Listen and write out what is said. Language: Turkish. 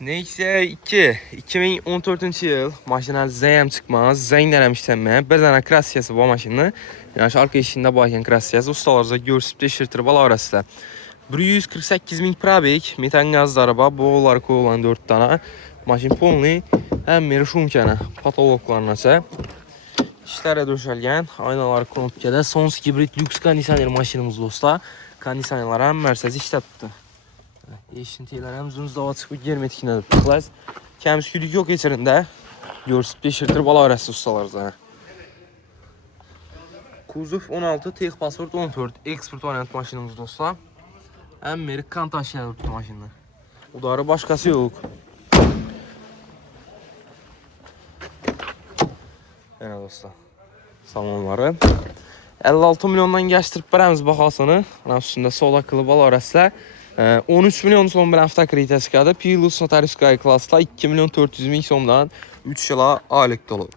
Neyse 2014 yıl maşına zəyəm çıxmaz, zəng dənəmişsən mən. Bir dənə krassiyası bu maşını. Yəni arka işində baxın krassiyası ustalarca görsüb deşirtir bala arasında. 148.000 probek, metan qazlı araba, boğular koyulan 4 dana. Maşın polni, həm meri şumkana, patologlarınasa. İşlərə döşəlgən, aynaları knopkada, Sons hibrit lüks kondisioner maşinimiz dostlar. Kondisionerlər həm Mercedes işlə tutdu. Eşintiler hem zunuzda açıp germetkine tıklas. Kəmskülük yok içerisinde. Görsüp deşirtir bala arası ustalar zaten. Kuzov 16, tek pasport 14, eksport variant maşinimiz dostlar. Hem Amerikan taşıyan tuttu maşinler. Udarı başkası yok. Yani dostlar. Salonları. 56 milyondan geçtirip verəmiz baxasını. Üstündə sol akıllı bala arası. 13 milyon son bir hafta kritikada Pilus Notarius Sky Class'ta 2 milyon 400 bin sondan 3 yıla aylık dolu.